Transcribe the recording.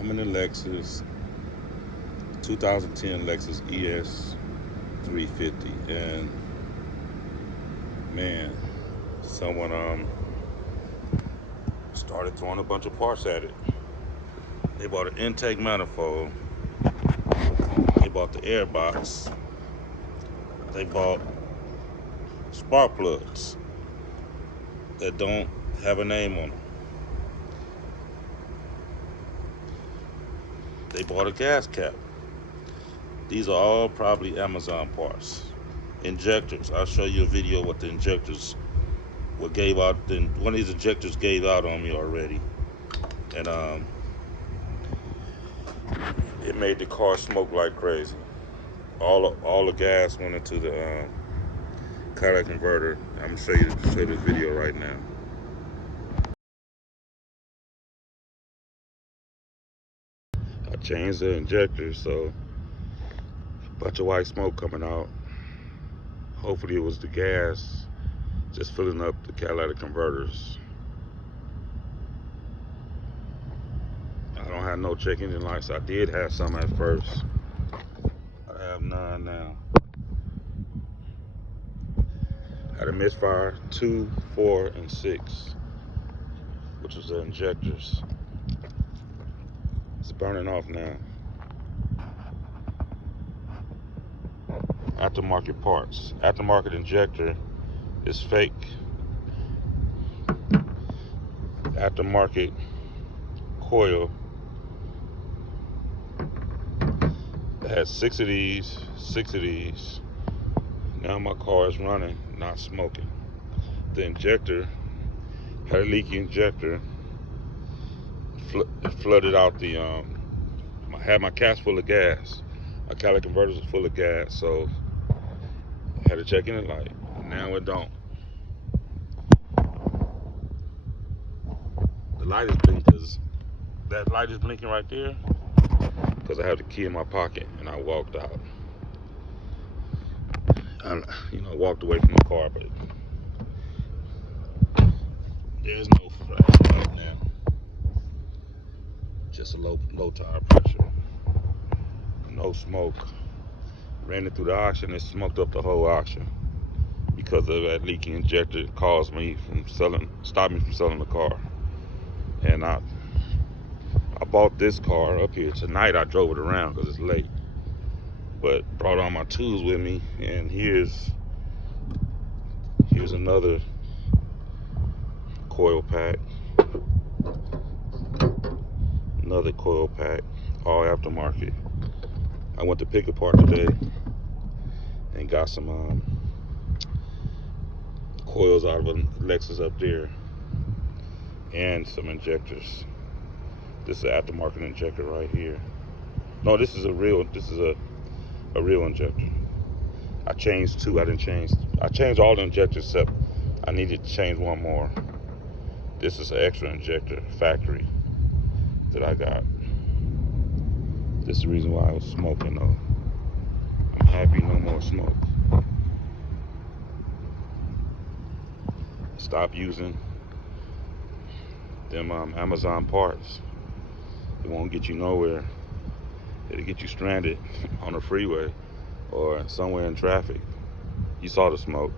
I'm in a Lexus 2010 Lexus ES 350, and man, someone started throwing a bunch of parts at it. They bought an intake manifold, they bought the air box, they bought spark plugs that don't have a name on them. They bought a gas cap. These are all probably Amazon parts. Injectors. I'll show you a video what the injectors what gave out. One of these injectors gave out on me already, and it made the car smoke like crazy. All the gas went into the catalytic converter. I'm gonna show you this video right now. I changed the injector, so a bunch of white smoke coming out. Hopefully it was the gas just filling up the catalytic converters. I don't have no check engine lights. I did have some at first. I have none now. Had a misfire 2, 4, and 6, which was the injectors. It's burning off now. Aftermarket parts. Aftermarket injector is fake. Aftermarket coil. It has 6 of these, 6 of these. Now my car is running, not smoking. The injector had a leaky injector. Flooded out the I had my caps full of gas. My catalytic converters are full of gas, so I had to check in the light. Now it don't. The light is blinking because that light is blinking right there because I had the key in my pocket and I walked out. I walked away from the car, but there's no flash right now. Just a low tire pressure. No smoke. Ran it through the oxygen. It smoked up the whole oxygen because of that leaky injector. It stopped me from selling the car. And I bought this car up here tonight. I drove it around because it's late, but brought all my tools with me. And here's another coil pack. Another coil pack, all aftermarket. I went to pick apart today and got some coils out of a Lexus up there and some injectors. This is an aftermarket injector right here. No, this is a real injector. I changed 2. I changed all the injectors except I needed to change one more. This is an extra injector, factory, that I got. This is the reason why I was smoking though. I'm happy no more smoke. Stop using them Amazon parts. It won't get you nowhere. It'll get you stranded on a freeway or somewhere in traffic. You saw the smoke.